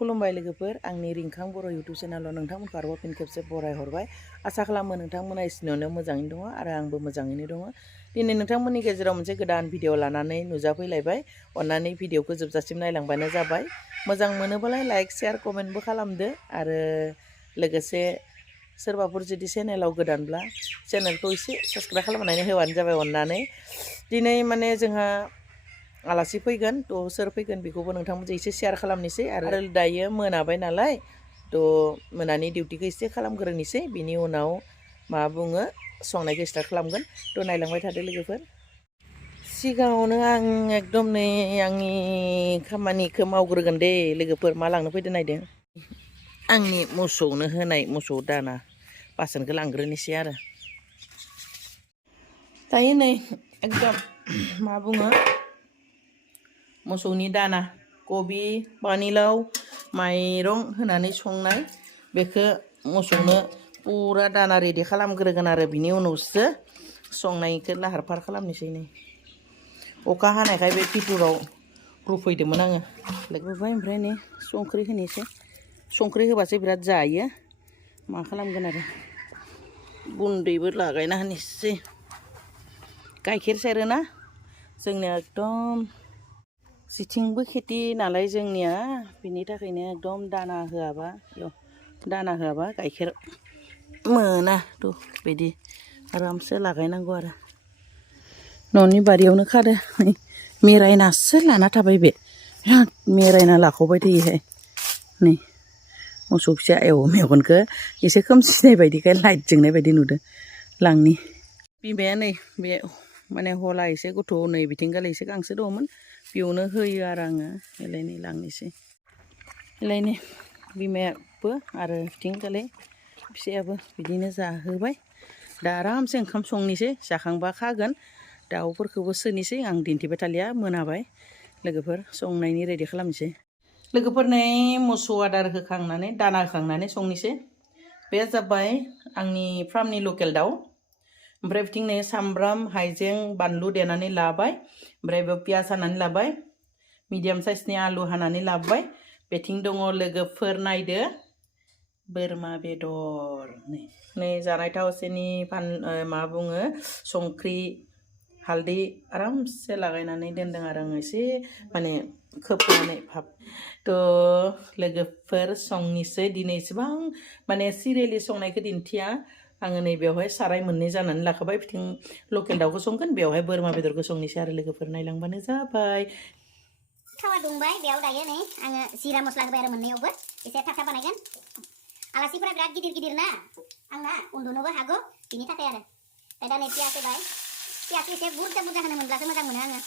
खुलुमबाय लोगोफोर आंनि रिंखां बर' इउटुब चेनेलाव नोंथांमोनखौ आरोबाव फिन खेबसे बराय हरबाय आसा खालामो नोंथांमोना इसिनियावनो मोजाङैनो दङ आरो आंबो मोजाङैनो दङ दिनै नोंथांमोननि गेजेराव मोनसे गोदान भिडिअ लानानै नुजाफैलायबाय अन्नानै भिडिअखौ जोबजासिम नायलांबानो जाबाय मोजां मोनोबालाय लाइक शेयार कमेन्टबो खालामदो आरो लोगोसे सोरबाफोर जुदि चेनेलाव गोदानब्ला चेनेलखौ एसे साबस्क्राइब खालामनानै होबानो जाबाय अन्नानै दिनै माने जोंहा आलासि फैगोन थ' सोर फैगोन बेखौबो नोंथांमोनजों एसे शेयार खालामनोसै आरो दायो मोनाबाय नालाय थ' मोनानि डिउटिखौ एसे खालामग्रोनोसै बिनि उनाव मा बुङो संनायखौ स्टार्ट खालामगोन थ' नायलांबाय थादो लोगोफोर सिगाङावनो आं एकदम नै आंनि खामानिखौ मावग्रोगोन दे लोगोफोर मा लांनो फैदो नायदों आंनि मोसौनो होनाय मोसौ दाना बासोनखौ लांग्रोनोसै आरो दायो नै एकदम मा बुङो मोसौनि दाना कबि पानिलाव माइरं होनानै संनाय बेखौ मोसौनो पुरा दाना रेडि खालामग्रोगोन आरो बिनि उनावसो संनायखौ लाहार फाहार खालामनोसै नै अखा हानायखाय बे भितराव रुफैदोंमोन आङो लोगोफोर ओमफ्राय नै संख्रि होनोसै संख्रि होबासो बिराद जायो मा खालामगोन आरो गुन्दैबो लागायना होनोसै गाइखेर सेरोना जोंनिया एकदम जिथिंबो खेथि नालाय जोंनिया बिनि थाखायनो एकदम दाना होआबा गाइखेर मोना थ' बिदि आरामसे लागायनांगौ आरो न'नि बारियावनो खादो मेरायनासो लाना थाबाय बे बिराद मेरायना लाखावबाय थायोहाय नै मोसौ फिसा मेगनखौ एसे खोमसिनाय बायदिखाय लाइट जोंनाय बायदि नुदों लांनि बिमाया नै बे माने हला एसे गथ' नै बिथिंगालि एसे गांसो दङमोन बेयावनो होयो आरो आङो एलायनै लांनोसै एलायनै बिमायाबो आरो बिथिंगालि फिसायाबो बिदिनो जाहोबाय दा आरामसे ओंखाम संनोसै जाखांबा खागोन दाउफोरखौबो सोनोसै आं दिन्थिबाय थालिया मोनाबाय लोगोफोर संनायनि रेडि खालामनोसै लोगोफोरनि मोसौ आदार होखांनानै दाना होखांनानै संनोसै बे जाबाय आंनि फार्मनि लकेल दाउ ओमफ्राय बिथिं नै सामब्राम हाइजें बानलु देनानै लाबाय ओमफ्राय बेयाव पियास हानानै लाबाय मिडियाम साइसनि आलु हानानै लाबाय बेथिं दङ लोगोफोर नायदो बोरमा बेदर नै जानाय थाव एसेनि मा बुङो संख्रि हालदै आरामसे लागायनानै दोनदों आरो आङो एसे माने खोबनानै भाब थ' लोगोफोर संनोसै दिनै एसेबां माने सिरियेलि संनायखौ दिन्थिया आङो नैबेयावहाय साराय मोननै जानानै लाखाबाय बिथिं लकेल दाउखौ संगोन बेवहाय बोरमा बेदरखौ संनोसै आरो लोगोफोर नायलांबानो जाबाय थावा दुंबाय बेयाव दायो नै आङो जिरा मस्ला होबाय आरो मोननैयावबो एसे थाब थाब बानायगोन आलासिफोरा बिराद गिदिर गिदिर ना आंना उन्दुनोबो हागौ बिनि थाखाय आरो दा नै पियास होबाय पियासखौ एसे बुरजा बुरजा होनो मोनब्लासो मोजां मोनो आङो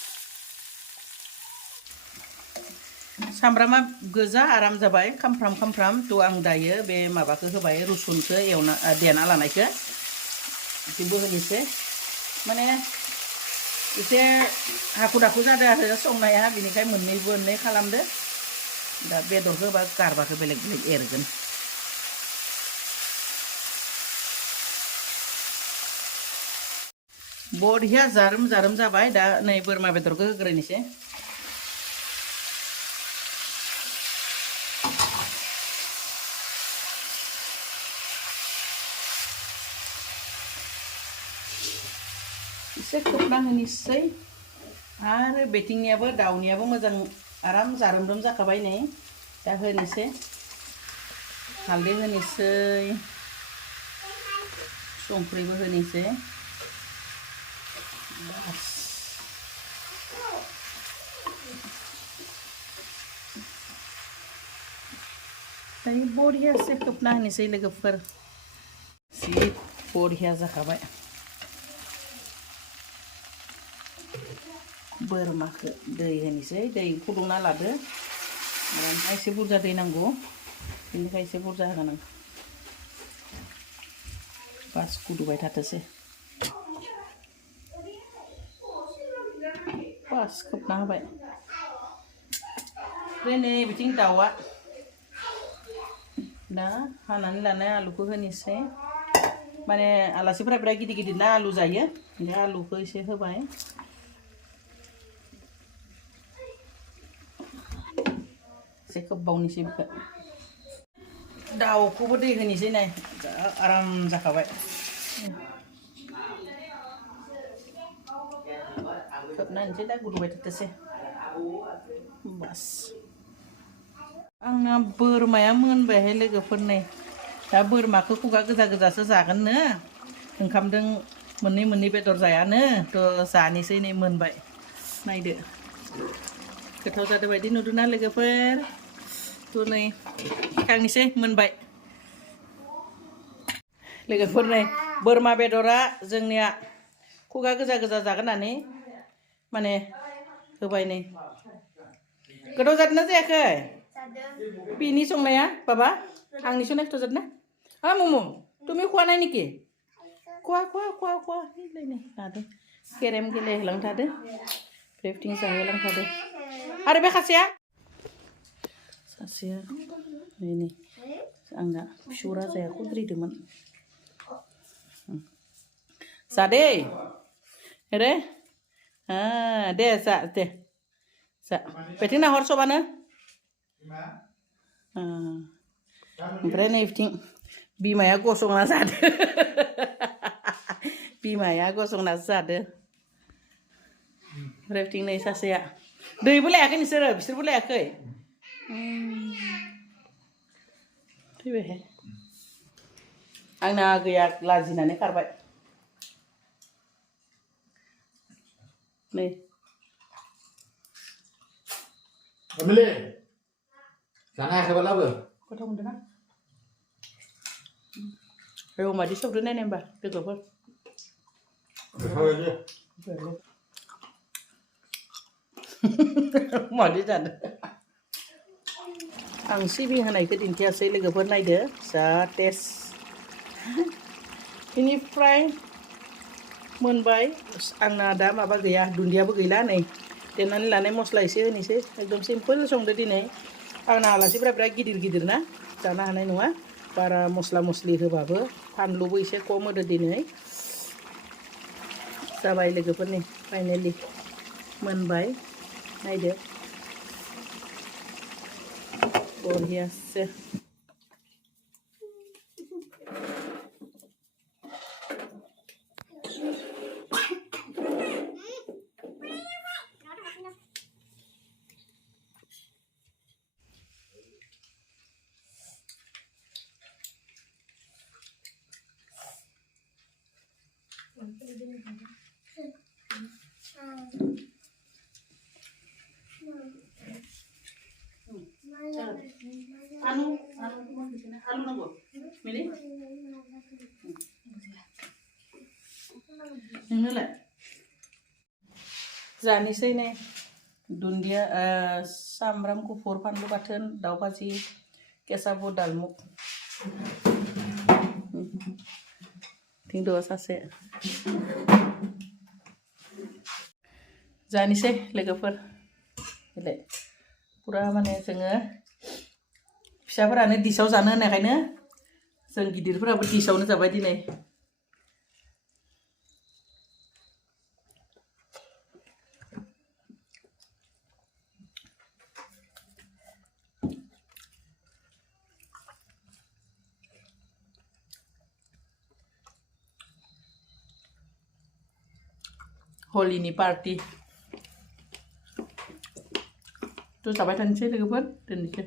सामब्रामा गोजा आराम जाबाय खामफ्राम थ' आं दायो बे माबाखौ होबाय रुसुनखौ देना लानायखौ बिदिबो होनोसै माने एसे हाखु दाखु जादों आरो संनाया बिनिखाय मोननै खालामदो दा बेदरखौ बा गारबाखौ बेलेग बेलेग एरगोन बरिया जारोम जाबाय दा नै बोरमा बेदरखौ होग्रोनोसै एसे खोबना होनोसै आरो बेथिंनियाबो दाउनियाबो मोजां आराम जारोम जाखाबाय नै दा होनोसै हालदै होनोसै संख्रिबो होनोसै दायो बरियासे खोबना होनोसै लोगोफोर जि बरिया जाखाबाय बोरमाखौ दै होनोसै दै फुदुंना लादो एसे बुरजा दै नांगौ बेनिखाय एसे बुरजा होगोन आं बास गोदौबाय थाथोंसै बास खोबना होबाय ओमफ्राय नै बिथिं दाउआ दा हानानै लानाय आलुखौ होनोसै माने आलासिफोरा बिराद गिदिर गिदिर ना आलु जायो बे आलुखौ एसे होबाय एसे खोबबावनोसै बेखौ दाउखौबो दै होनोसै नाय आराम जाखाबाय खोबना होनोसै दा गोदौबाय थाथोंसै बास आंना बोरमाया मोनबायहाय लोगोफोर नै दा बोरमाखौ खुगा गोजा गोजासो जागोननो ओंखामजों मोननै बेदर जायानो थ' जानोसै नै मोनबाय नायदो गोथाव जादों बायदि नुदोंना लोगोफोर थ' नै खांनोसै मोनबाय लोगोफोर नै बोरमा बेदरा जोंनिया खुगा गोजा गोजा जागोन होननानै माने होबाय नै गोथाव जादोंना जायाखै बिनि संनाया बाबा आंनि संनाया गोथाव जादोंना हा मम' তুমি খোৱা নাই নেকি খোৱা नै लादों केरेम गेलेहोलांथादो क्रेफ्टिं जाहोलांथादो आरो बे सासेया नै आंना फिसौ राजाया खुद्रिदोंमोन जादे रे दे जा बेथिं नाहर सबानो ओमफ्राय नै बिथिं बिमाया गसंना जादो बिमाया गसंनासो जादो ओमफ्राय बिथिं नै सासेया दैबो लायाखै बिसोरबो लायाखै फैबायहाय आंना आगैया लाजिनानै खारबाय नै Emily, sana siapa lagi? गोथाव मोनदों ना मादि संदो नायनाय होमबा बेदरफोर मादि जादों आं सिबिं होनायखौ दिन्थियासै लोगोफोर नायदो जा टेस्ट बेनिफ्राय मोनबाय आंना दा माबा गैया दुन्दियाबो गैला नै देनानै लानाय मस्ला एसे होनोसै एकदम सिम्पोल संदो दिनै आंना आलासिफोरा बिराद गिदिर ना जानो हानाय नङा बारा मस्ला मस्लि होबाबो फानलुबो एसे खम होदो दिनै जाबाय लोगोफोरनि फाइनेलि मोनबाय नायदो बरियासो आलु नांगौ मिनि नोंनोलाय जानोसै नै दुन्दिया सामब्राम गुफुर फानलु बाथोन दाउ भाजि केसाबु दालमुग थिंदो सासे जानोसै लोगोफोर बेलाय पुरा माने जोङो फिसाफोरानो डिसाव जानो होनायखायनो जों गिदिरफोराबो डिसावनो जाबाय दिनै हलिनि पार्टी थ' जाबाय थानोसै लोगोफोर दोननोसै